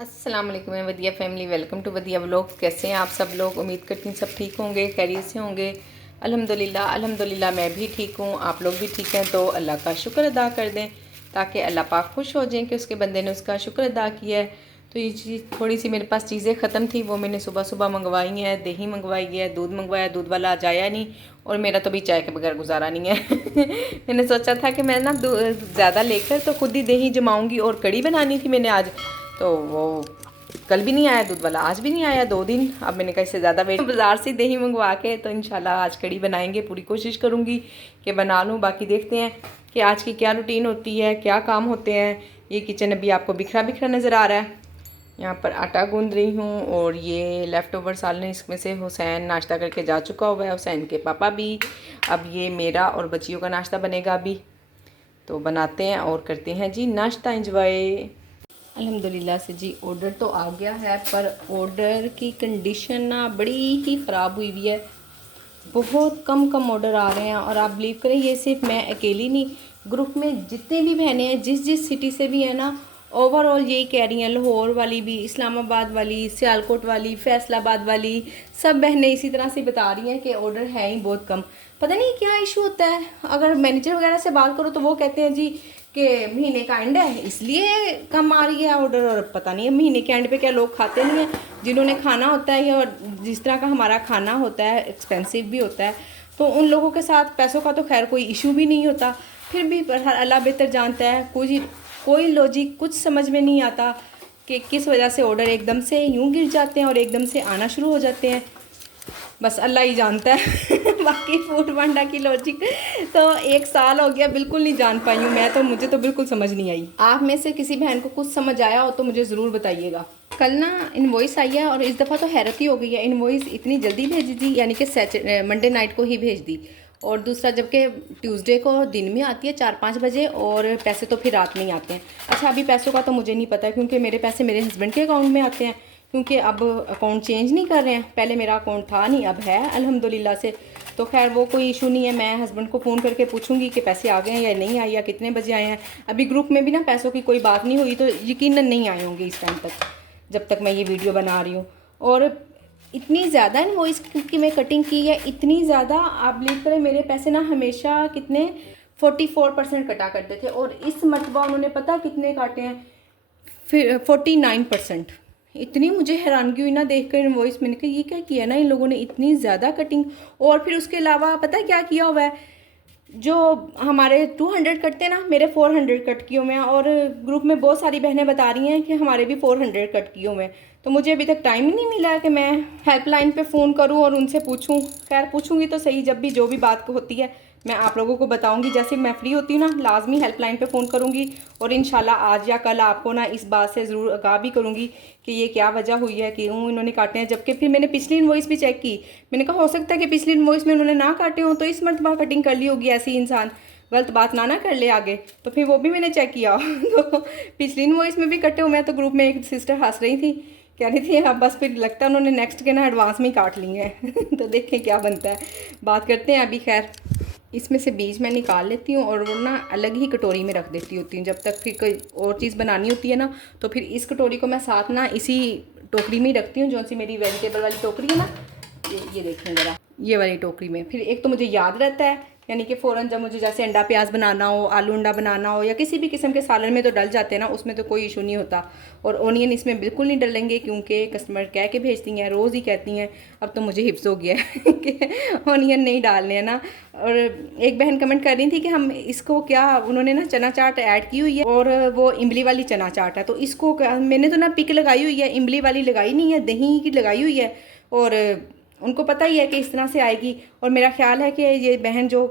अस्सलाम वालेकुम वदिया family, welcome to वदिया vlog. कैसे हैं आप सब लोग? उम्मीद करती हूँ सब ठीक होंगे, खैरियत से होंगे। अल्हम्दुलिल्लाह मैं भी ठीक हूँ, आप लोग भी ठीक हैं। तो अल्लाह का शुक्र अदा कर दें ताकि अल्लाह पाक खुश हो जाएं कि उसके बंदे ने उसका शुक्र अदा किया है। तो ये चीज़ थोड़ी सी मेरे पास चीज़ें ख़त्म थी, वो मैंने सुबह सुबह मंगवाई हैं। दही मंगवाई है, दूध मंगवाया, दूध वाला आज आया नहीं और मेरा तो भी चाय के बगैर गुजारा नहीं है। मैंने सोचा था कि मैं ना ज़्यादा लेकर तो खुद ही दही जमाऊँगी और कड़ी बनानी थी मैंने आज। तो वो कल भी नहीं आया दूध वाला, आज भी नहीं आया, 2 दिन। अब मैंने कहा इससे ज़्यादा वेट, बाज़ार से दही मंगवा के तो इंशाल्लाह आज कड़ी बनाएंगे। पूरी कोशिश करूँगी कि बना लूँ। बाकी देखते हैं कि आज की क्या रूटीन होती है, क्या काम होते हैं। ये किचन अभी आपको बिखरा बिखरा नज़र आ रहा है। यहाँ पर आटा गूंद रही हूँ और ये लेफ़्ट ओवर सालन, इसमें से हुसैन नाश्ता करके जा चुका हुआ है, हुसैन के पापा भी। अब ये मेरा और बच्चियों का नाश्ता बनेगा अभी। तो बनाते हैं और करते हैं जी नाश्ता एंजॉय। अल्हम्दुलिल्लाह से जी ऑर्डर तो आ गया है, पर ऑर्डर की कंडीशन ना बड़ी ही ख़राब हुई हुई है। बहुत कम ऑर्डर आ रहे हैं और आप बिलीव करें ये सिर्फ मैं अकेली नहीं, ग्रुप में जितने भी बहनें हैं जिस सिटी से भी है ना, ओवरऑल यही कह रही हैं। लाहौर वाली भी, इस्लामाबाद वाली, सियालकोट वाली, फैसलाबाद वाली, सब बहनें इसी तरह से बता रही हैं कि ऑर्डर है ही बहुत कम। पता नहीं क्या इशू होता है। अगर मैनेजर वगैरह से बात करो तो वो कहते हैं जी कि महीने का एंड है इसलिए कम आ रही है ऑर्डर। और पता नहीं है महीने के एंड पे क्या लोग खाते नहीं हैं, जिन्होंने खाना होता है और जिस तरह का हमारा खाना होता है एक्सपेंसिव भी होता है, तो उन लोगों के साथ पैसों का तो खैर कोई इशू भी नहीं होता। फिर भी अल्लाह बेहतर जानता है, कोई लॉजिक कुछ समझ में नहीं आता कि किस वजह से ऑर्डर एकदम से यूँ गिर जाते हैं और एकदम से आना शुरू हो जाते हैं। बस अल्लाह ही जानता है। बाकी फूड पांडा की लॉजिक तो 1 साल हो गया, बिल्कुल नहीं जान पाई हूँ मैं तो, मुझे तो बिल्कुल समझ नहीं आई। आप में से किसी बहन को कुछ समझ आया हो तो मुझे ज़रूर बताइएगा। कल ना इनवॉइस आई है और इस दफ़ा तो हैरत ही हो गई है। इनवॉइस इतनी जल्दी भेज दी, यानी कि मंडे नाइट को ही भेज दी। और दूसरा जबकि ट्यूसडे को दिन में आती है 4-5 बजे और पैसे तो फिर रात में ही आते हैं। अच्छा अभी पैसों का तो मुझे नहीं पता क्योंकि मेरे पैसे मेरे हस्बैंड के अकाउंट में आते हैं, क्योंकि अब अकाउंट चेंज नहीं कर रहे हैं। पहले मेरा अकाउंट था नहीं, अब है अल्हम्दुलिल्लाह से। तो खैर वो कोई इशू नहीं है। मैं हस्बैंड को फ़ोन करके पूछूंगी कि पैसे आ गए हैं या नहीं आए या कितने बजे आए हैं। अभी ग्रुप में भी ना पैसों की कोई बात नहीं हुई, तो यकीनन नहीं आए होंगे इस टाइम तक जब तक मैं ये वीडियो बना रही हूँ। और इतनी ज़्यादा इनवॉइस की मैं कटिंग की है, इतनी ज़्यादा आप बिलीव करें मेरे पैसे ना हमेशा कितने 44% कटा करते थे और इस मरतबा उन्होंने पता कितने काटे हैं, फिर 49%। इतनी मुझे हैरानगी हुई ना देख कर इनवॉइस, मैंने कहा ये क्या किया ना इन लोगों ने, इतनी ज़्यादा कटिंग। और फिर उसके अलावा पता है क्या किया हुआ है, जो हमारे 200 कटते हैं ना, मेरे 400 कट किए हुए हैं। और ग्रुप में बहुत सारी बहनें बता रही हैं कि हमारे भी 400 कट किए हुए हैं। तो मुझे अभी तक टाइम ही नहीं मिला है कि मैं हेल्पलाइन पे फ़ोन करूं और उनसे पूछूं। खैर पूछूंगी तो सही, जब भी जो भी बात होती है मैं आप लोगों को बताऊंगी। जैसे मैं फ्री होती हूँ ना, लाजमी हेल्पलाइन पे फ़ोन करूंगी और इंशाल्लाह आज या कल आपको ना इस बात से ज़रूर आगाह भी करूंगी कि ये क्या वजह हुई है, क्यों इन्होंने काटे हैं। जबकि फिर मैंने पिछली इनवॉइस भी चेक की, मैंने कहा हो सकता है कि पिछली इनवॉइस में उन्होंने ना काटे हों, तो इस मरतबा कटिंग कर ली होगी। ऐसी इंसान गलत बात ना कर ले आगे, तो फिर वो भी मैंने चेक किया। तो पिछली इनवॉइस में भी कटे हुए हैं। तो ग्रुप में एक सिस्टर हंस रही थी, कह रही थी अब बस फिर लगता है उन्होंने नेक्स्ट के ना एडवांस में ही काट लिए हैं। तो देखें क्या बनता है, बात करते हैं अभी। खैर इसमें से बीज मैं निकाल लेती हूँ और वो ना अलग ही कटोरी में रख देती होती हूँ। जब तक फिर कोई और चीज़ बनानी होती है ना, तो फिर इस कटोरी को मैं साथ ना इसी टोकरी में ही रखती हूँ, जो सी मेरी वेजिटेबल वाली टोकरी है ना, ये देखें ज़रा, ये वाली टोकरी में। फिर एक तो मुझे याद रहता है, यानी कि फ़ौरन जब मुझे जैसे अंडा प्याज बनाना हो, आलू अंडा बनाना हो या किसी भी किस्म के सालन में तो डल जाते हैं ना, उसमें तो कोई इशू नहीं होता। और ओनियन इसमें बिल्कुल नहीं डलेंगे क्योंकि कस्टमर कह के भेजती हैं, रोज़ ही कहती हैं। अब तो मुझे हिफ्स हो गया है कि ओनियन नहीं डालने हैं ना। और एक बहन कमेंट कर रही थी कि हम इसको क्या, उन्होंने ना चना चाट ऐड की हुई है और वो इमली वाली चना चाट है, तो इसको मैंने तो ना पिक लगाई हुई है, इमली वाली लगाई नहीं है, दही की लगाई हुई है। और उनको पता ही है कि इस तरह से आएगी। और मेरा ख्याल है कि ये बहन जो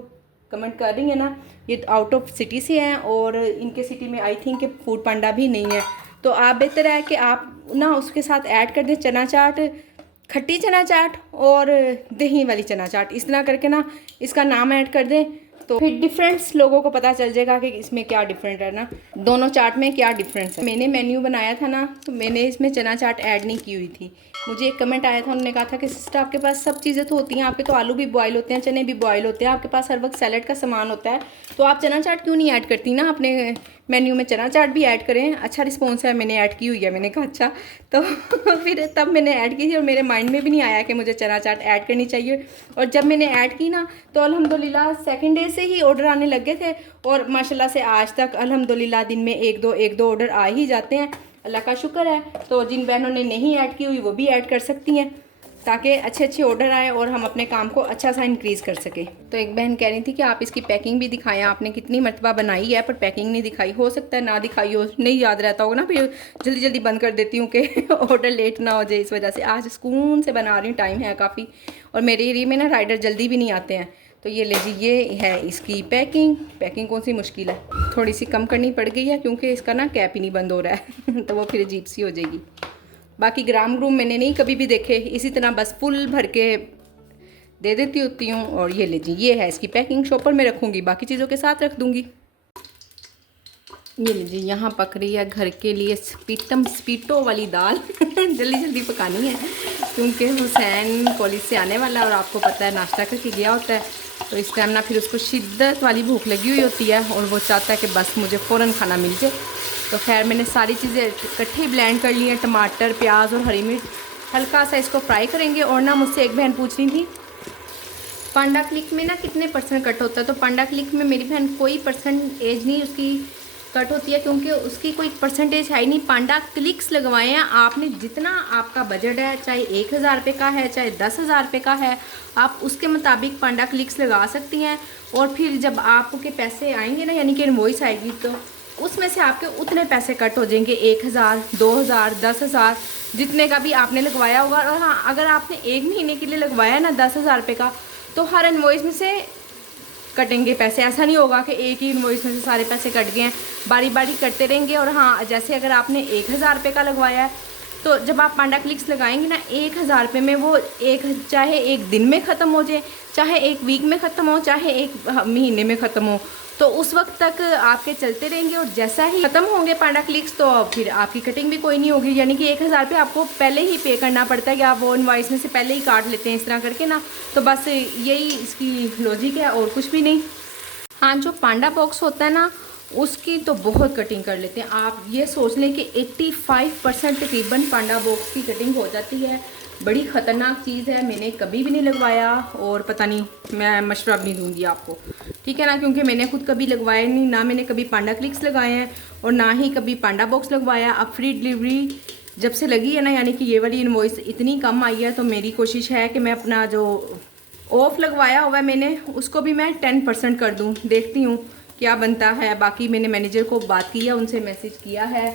कमेंट कर रही है ना, ये आउट ऑफ सिटी से हैं और इनके सिटी में आई थिंक कि फूड पांडा भी नहीं है। तो आप बेहतर है कि आप ना उसके साथ ऐड कर दें चना चाट, खट्टी चना चाट और दही वाली चना चाट, इस तरह करके ना इसका नाम ऐड कर दें, तो फिर डिफरेंस लोगों को पता चल जाएगा कि इसमें क्या डिफरेंट है ना, दोनों चाट में क्या डिफरेंस है। मैंने मेन्यू बनाया था ना, तो मैंने इसमें चना चाट ऐड नहीं की हुई थी। मुझे एक कमेंट आया था, उन्होंने कहा था कि सिस्टर आपके पास सब चीज़ें तो होती हैं, आपके तो आलू भी बॉयल होते हैं, चने भी बॉयल होते हैं, आपके पास हर वक्त सैलड का सामान होता है, तो आप चना चाट क्यों नहीं ऐड करती ना अपने मेन्यू में चना चाट भी ऐड करें। अच्छा रिस्पॉन्स है, मैंने ऐड की हुई है। मैंने कहा अच्छा, तो फिर तब मैंने ऐड की थी और मेरे माइंड में भी नहीं आया कि मुझे चना चाट ऐड करनी चाहिए। और जब मैंने ऐड की ना तो अल्हम्दुलिल्लाह सेकंड डे से ही ऑर्डर आने लगे थे और माशाल्लाह से आज तक अल्हम्दुलिल्लाह दिन में एक दो ऑर्डर आ ही जाते हैं। अल्लाह का शुक्र है। तो जिन बहनों ने नहीं ऐड की हुई वो भी ऐड कर सकती हैं ताकि अच्छे अच्छे ऑर्डर आए और हम अपने काम को अच्छा सा इंक्रीज़ कर सकें। तो एक बहन कह रही थी कि आप इसकी पैकिंग भी दिखाएं, आपने कितनी मरतबा बनाई है पर पैकिंग नहीं दिखाई। हो सकता है ना दिखाई हो, नहीं याद रहता होगा ना, फिर जल्दी जल्दी बंद कर देती हूँ कि ऑर्डर लेट ना हो जाए। इस वजह से आज सुकून से बना रही हूँ, टाइम है काफ़ी। और मेरे एरिया में ना राइडर जल्दी भी नहीं आते हैं। तो ये ले जी, ये है इसकी पैकिंग कौन सी मुश्किल है, थोड़ी सी कम करनी पड़ गई है क्योंकि इसका ना कैप ही नहीं बंद हो रहा है तो वो फिर अजीब सी हो जाएगी। बाकी ग्राम मैंने नहीं कभी भी देखे, इसी तरह बस फुल भर के दे देती होती हूँ। और ये लीजिए, ये है इसकी पैकिंग। शॉपर में रखूँगी, बाकी चीज़ों के साथ रख दूँगी। ये लीजिए, यहाँ पक रही है घर के लिए स्पीटो वाली दाल जल्दी जल्दी पकानी है क्योंकि हुसैन कॉलेज से आने वाला है और आपको पता है नाश्ता करके गया होता है। तो इस टाइम ना फिर उसको शिद्दत वाली भूख लगी हुई होती है और वो चाहता है कि बस मुझे फ़ौरन खाना मिल जाए। तो खैर मैंने सारी चीज़ें इकट्ठी ब्लेंड कर ली हैं, टमाटर, प्याज और हरी मिर्च। हल्का सा इसको फ्राई करेंगे। और ना मुझसे एक बहन पूछ रही थी पांडा क्लिक में ना कितने % कट होता है। तो पांडा क्लिक में मेरी बहन कोई परसेंटेज नहीं उसकी कट होती है क्योंकि उसकी कोई परसेंटेज है ही नहीं। पांडा क्लिक्स लगवाए हैं आपने, जितना आपका बजट है, चाहे 1000 रुपये का है चाहे 10,000 रुपये का है, आप उसके मुताबिक पांडा क्लिक्स लगा सकती हैं। और फिर जब आपके पैसे आएंगे ना, यानी कि इनवॉइस आएगी, तो उसमें से आपके उतने पैसे कट हो जाएंगे, 1000, 2000, 10,000, जितने का भी आपने लगवाया होगा। और हाँ, अगर आपने 1 महीने के लिए लगवाया ना 10,000 रुपये का, तो हर इनवॉइस में से कटेंगे पैसे। ऐसा नहीं होगा कि एक ही इनवॉइस में से सारे पैसे कट गए हैं, बारी बारी कटते रहेंगे। और हाँ, जैसे अगर आपने 1000 रुपये का लगवाया है तो जब आप पांडा क्लिक्स लगाएंगे ना 1000 रुपये में, वो चाहे एक दिन में ख़त्म हो जाए, चाहे एक वीक में ख़त्म हो, चाहे एक महीने में ख़त्म हो, तो उस वक्त तक आपके चलते रहेंगे। और जैसा ही ख़त्म होंगे पांडा क्लिक्स तो फिर आपकी कटिंग भी कोई नहीं होगी। यानी कि 1000 रुपये आपको पहले ही पे करना पड़ता है कि आप वो इनवॉइस में से पहले ही काट लेते हैं इस तरह करके ना। तो बस यही इसकी लॉजिक है और कुछ भी नहीं। हाँ, जो पांडा बॉक्स होता है ना उसकी तो बहुत कटिंग कर लेते हैं। आप ये सोच लें कि 85% तकरीबन पांडा बॉक्स की कटिंग हो जाती है। बड़ी ख़तरनाक चीज़ है, मैंने कभी भी नहीं लगवाया और पता नहीं, मैं मशवरा भी नहीं दूंगी आपको, ठीक है ना, क्योंकि मैंने खुद कभी लगवाया नहीं, ना मैंने कभी पांडा क्लिक्स लगाए हैं और ना ही कभी पांडा बॉक्स लगवाया। अब फ्री डिलीवरी जब से लगी है ना, यानी कि ये वाली इनवॉइस इतनी कम आई है, तो मेरी कोशिश है कि मैं अपना जो ऑफ़ लगवाया हुआ है मैंने, उसको भी मैं 10% कर दूँ। देखती हूँ क्या बनता है। बाकी मैंने मैनेजर को बात की है, उनसे मैसेज किया है,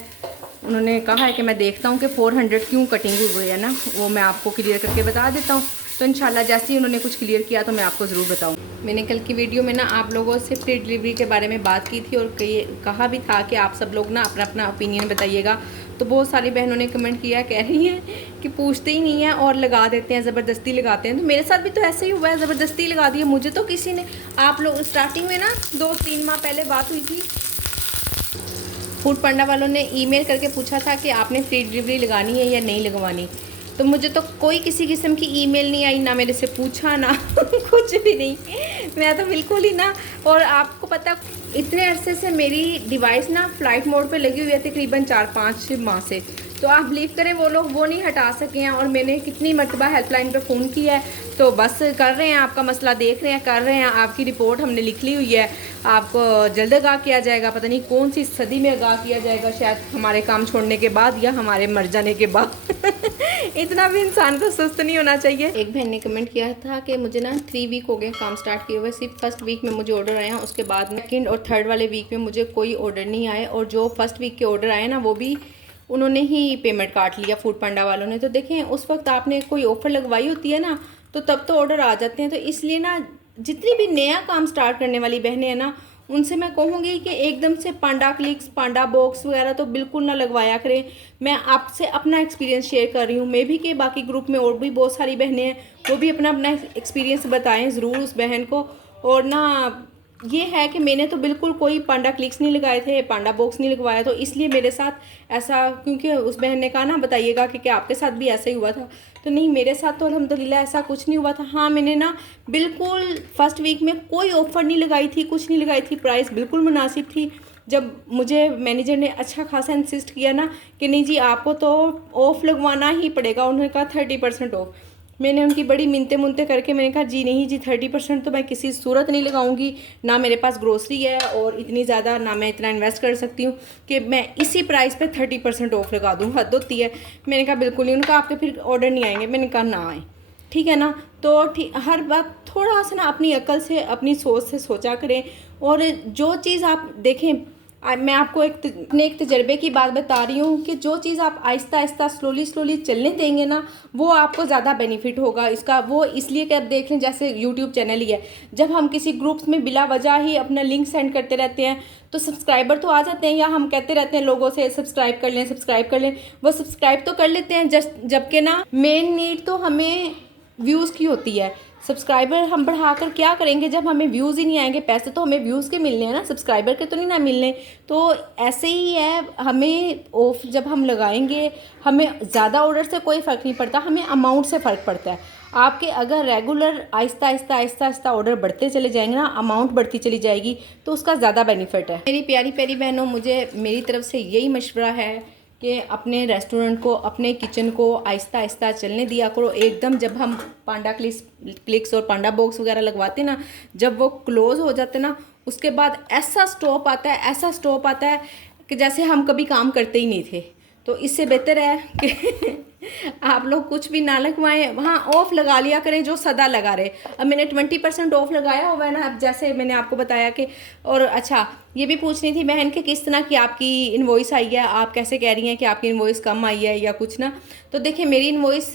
उन्होंने कहा है कि मैं देखता हूँ कि 400 क्यों कटिंग हुई है ना, वो मैं आपको क्लियर करके बता देता हूँ। तो इंशाल्लाह जैसे ही उन्होंने कुछ क्लियर किया तो मैं आपको ज़रूर बताऊँ। मैंने कल की वीडियो में ना आप लोगों से फ्री डिलीवरी के बारे में बात की थी और कहा भी था कि आप सब लोग ना अपना अपना ओपिनियन बताइएगा। तो बहुत सारी बहनों ने कमेंट किया, कह रही हैं कि पूछते ही नहीं है और लगा देते हैं, ज़बरदस्ती लगाते हैं। तो मेरे साथ भी तो ऐसे ही हुआ है, ज़बरदस्ती लगा दी है मुझे। तो किसी ने, आप लोग स्टार्टिंग में ना 2-3 माह पहले बात हुई थी, फूड पांडा वालों ने ईमेल करके पूछा था कि आपने फ्री डिलीवरी लगानी है या नहीं लगवानी। तो मुझे तो कोई किसी किस्म की ईमेल नहीं आई, ना मेरे से पूछा, ना कुछ भी नहीं। मैं तो बिल्कुल ही ना, और आपको पता इतने अरसे से मेरी डिवाइस ना फ़्लाइट मोड पे लगी हुई है तकरीबन 4-5 माह से। तो आप बिलीव करें वो लोग वो नहीं हटा सके हैं। और मैंने कितनी मरतबा हेल्पलाइन पे फ़ोन किया है, तो बस कर रहे हैं, आपका मसला देख रहे हैं, कर रहे हैं, आपकी रिपोर्ट हमने लिख ली हुई है, आपको जल्द आगाह किया जाएगा। पता नहीं कौन सी सदी में आगाह किया जाएगा, शायद हमारे काम छोड़ने के बाद या हमारे मर जाने के बाद इतना भी इंसान को सुस्त नहीं होना चाहिए। एक बहन ने कमेंट किया था कि मुझे ना 3 वीक हो गए काम स्टार्ट किए हुए, सिर्फ फर्स्ट वीक में मुझे ऑर्डर आए हैं, उसके बाद सेकंड और थर्ड वाले वीक में मुझे कोई ऑर्डर नहीं आए। और जो फर्स्ट वीक के ऑर्डर आए ना, वो भी उन्होंने ही पेमेंट काट लिया फूड पांडा वालों ने। तो देखें, उस वक्त आपने कोई ऑफ़र लगवाई होती है ना, तो तब तो ऑर्डर आ जाते हैं। तो इसलिए ना, जितनी भी नया काम स्टार्ट करने वाली बहनें हैं ना, उनसे मैं कहूँगी कि एकदम से पांडा क्लिक्स, पांडा बॉक्स वगैरह तो बिल्कुल ना लगवाया करें। मैं आपसे अपना एक्सपीरियंस शेयर कर रही हूँ, मे भी कि बाकी ग्रुप में और भी बहुत सारी बहनें हैं, वो भी अपना अपना एक्सपीरियंस बताएं ज़रूर उस बहन को। और ना, ये है कि मैंने तो बिल्कुल कोई पांडा क्लिक्स नहीं लगाए थे, पांडा बॉक्स नहीं लगवाया, तो इसलिए मेरे साथ ऐसा, क्योंकि उस बहन ने कहा ना बताइएगा कि क्या आपके साथ भी ऐसा ही हुआ था। तो नहीं, मेरे साथ तो अल्हम्दुलिल्लाह ऐसा कुछ नहीं हुआ था। हाँ, मैंने ना बिल्कुल फर्स्ट वीक में कोई ऑफ़र नहीं लगाई थी, कुछ नहीं लगाई थी, प्राइस बिल्कुल मुनासिब थी। जब मुझे मैनेजर ने अच्छा खासा इंसिस्ट किया ना कि नहीं जी आपको तो ऑफ़ लगवाना ही पड़ेगा, उन्होंने कहा 30% ऑफ। मैंने उनकी बड़ी मिन्नतें मुनते करके मैंने कहा जी नहीं जी 30% तो मैं किसी सूरत नहीं लगाऊंगी, ना मेरे पास ग्रोसरी है और इतनी ज़्यादा ना मैं इतना इन्वेस्ट कर सकती हूँ कि मैं इसी प्राइस पे 30% ऑफ लगा दूँ, हद होती है। मैंने कहा बिल्कुल नहीं। उनका आपके फिर ऑर्डर नहीं आएंगे। मैंने कहा ना आए, ठीक है ना। तो ठीक, हर बात थोड़ा सा ना अपनी अकल से अपनी सोच से सोचा करें। और जो चीज़ आप देखें, मैं आपको अपने एक तजर्बे की बात बता रही हूँ कि जो चीज़ आप आहिस्ता आहिस्ता स्लोली चलने देंगे ना, वो आपको ज़्यादा बेनिफिट होगा इसका। वो इसलिए कि आप देख लें, जैसे यूट्यूब चैनल ही है, जब हम किसी ग्रुप्स में बिला वजह ही अपना लिंक सेंड करते रहते हैं तो सब्सक्राइबर तो आ जाते हैं, या हम कहते रहते हैं लोगों से सब्सक्राइब कर लें सब्सक्राइब कर लें, वो सब्सक्राइब तो कर लेते हैं जबकि ना मेन नीड तो हमें व्यूज़ की होती है। सब्सक्राइबर हम बढ़ाकर क्या करेंगे जब हमें व्यूज़ ही नहीं आएंगे। पैसे तो हमें व्यूज़ के मिलने हैं ना, सब्सक्राइबर के तो नहीं ना मिलने। तो ऐसे ही है, हमें ऑफ जब हम लगाएंगे हमें ज़्यादा ऑर्डर से कोई फ़र्क नहीं पड़ता, हमें अमाउंट से फ़र्क पड़ता है। आपके अगर रेगुलर आहिस्ता आहिस्ता ऑर्डर बढ़ते चले जाएंगे ना, अमाउंट बढ़ती चली जाएगी, तो उसका ज़्यादा बेनिफिट है। मेरी प्यारी प्यारी बहनों, मुझे मेरी तरफ से यही मशवरा है कि अपने रेस्टोरेंट को, अपने किचन को आहिस्ता आहिस्ता चलने दिया करो। एकदम जब हम पांडा क्लिक्स और पांडा बॉक्स वगैरह लगवाते ना, जब वो क्लोज़ हो जाते ना, उसके बाद ऐसा स्टॉप आता है कि जैसे हम कभी काम करते ही नहीं थे। तो इससे बेहतर है कि आप लोग कुछ भी ना लगवाएं, वहाँ ऑफ़ लगा लिया करें जो सदा लगा रहे। अब मैंने 20% ऑफ़ लगाया हुआ है ना, अब जैसे मैंने आपको बताया कि। और अच्छा, ये भी पूछनी थी बहन कि किस तरह की आपकी इनवॉइस आई है, आप कैसे कह रही हैं कि आपकी इनवॉइस कम आई है या कुछ ना। तो देखिए, मेरी इनवॉइस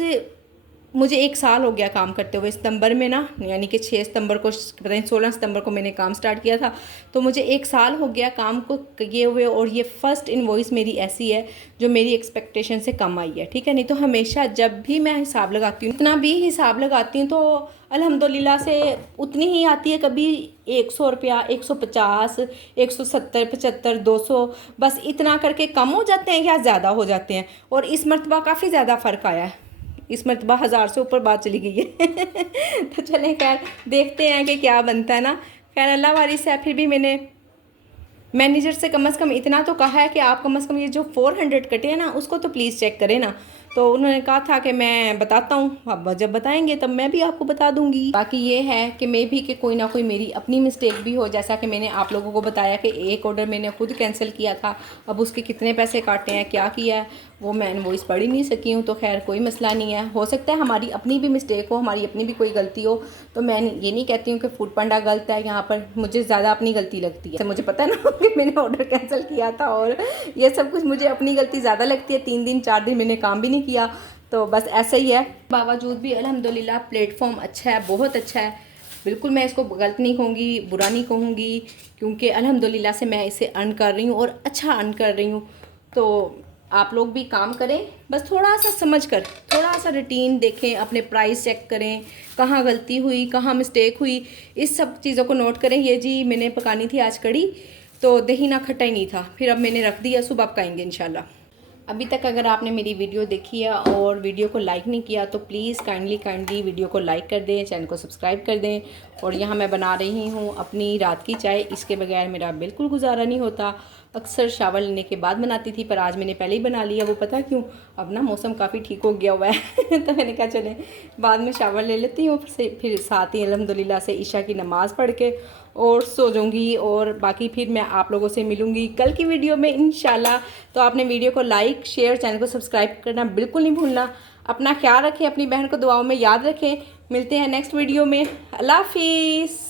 मुझे 1 साल हो गया काम करते हुए सितंबर में ना, यानी कि 6 सितंबर को, पता नहीं 16 सितंबर को मैंने काम स्टार्ट किया था। तो मुझे 1 साल हो गया काम को किए हुए, और ये फर्स्ट इनवॉइस मेरी ऐसी है जो मेरी एक्सपेक्टेशन से कम आई है, ठीक है। नहीं तो हमेशा जब भी मैं हिसाब लगाती हूँ, इतना भी हिसाब लगाती हूँ, तो अल्हम्दुलिल्लाह से उतनी ही आती है। कभी 100 रुपया, 150, 170, 75, 200, बस इतना करके कम हो जाते हैं या ज़्यादा हो जाते हैं। और इस मरतबा काफ़ी ज़्यादा फ़र्क आया है, इस मरतबा 1000 से ऊपर बात चली गई है। तो चलें, खैर देखते हैं कि क्या बनता है ना। खैर अल्लाह वारिस है। फिर भी मैंने मैनेजर से कम से कम इतना तो कहा है कि आप कम से कम ये जो 400 कटे हैं ना, उसको तो प्लीज़ चेक करें ना। तो उन्होंने कहा था कि मैं बताता हूँ, अब जब बताएंगे तब मैं भी आपको बता दूंगी। बाकी ये है कि मैं भी कि कोई ना कोई मेरी अपनी मिस्टेक भी हो, जैसा कि मैंने आप लोगों को बताया कि एक ऑर्डर मैंने खुद कैंसिल किया था, अब उसके कितने पैसे काटे हैं, क्या किया है, वो मैं इनवॉइस पढ़ ही नहीं सकी हूँ। तो खैर कोई मसला नहीं है, हो सकता है हमारी अपनी भी मिस्टेक हो, हमारी अपनी भी कोई गलती हो। तो मैं ये नहीं कहती हूँ कि फूड पांडा गलत है, यहाँ पर मुझे ज़्यादा अपनी गलती लगती है। मुझे पता है ना कि मैंने ऑर्डर कैंसिल किया था, और ये सब कुछ मुझे अपनी गलती ज़्यादा लगती है। 3 दिन 4 दिन मैंने काम भी नहीं किया, तो बस ऐसा ही है। बावजूद भी अल्हम्दुलिल्लाह प्लेटफॉर्म अच्छा है, बहुत अच्छा है। बिल्कुल मैं इसको गलत नहीं कहूँगी, बुरा नहीं कहूँगी, क्योंकि अल्हम्दुलिल्लाह से मैं इसे अर्न कर रही हूँ और अच्छा अर्न कर रही हूँ। तो आप लोग भी काम करें, बस थोड़ा सा समझ कर, थोड़ा सा रूटीन देखें, अपने प्राइस चेक करें, कहाँ गलती हुई, कहाँ मिस्टेक हुई, इस सब चीज़ों को नोट करें। ये जी मैंने पकानी थी आज कड़ी, तो दही ना खट्टा ही नहीं था, फिर अब मैंने रख दिया, सुबह पकाएंगे इंशाल्लाह। अभी तक अगर आपने मेरी वीडियो देखी है और वीडियो को लाइक नहीं किया, तो प्लीज़ काइंडली वीडियो को लाइक कर दें, चैनल को सब्सक्राइब कर दें। और यहाँ मैं बना रही हूँ अपनी रात की चाय, इसके बगैर मेरा बिल्कुल गुजारा नहीं होता। अक्सर शावर लेने के बाद बनाती थी, पर आज मैंने पहले ही बना लिया। वो पता क्यों, अब ना मौसम काफ़ी ठीक हो गया हुआ है तो मैंने कहा चले बाद में शावर ले लेती हूँ, फिर साथ ही अल्हम्दुलिल्लाह से ईशा की नमाज़ पढ़ के और सो जाऊँगी। और बाकी फिर मैं आप लोगों से मिलूँगी कल की वीडियो में इंशाल्लाह। तो आपने वीडियो को लाइक, शेयर, चैनल को सब्सक्राइब करना बिल्कुल नहीं भूलना। अपना ख्याल रखें, अपनी बहन को दुआओं में याद रखें। मिलते हैं नेक्स्ट वीडियो में। अल्लाह हाफिज़।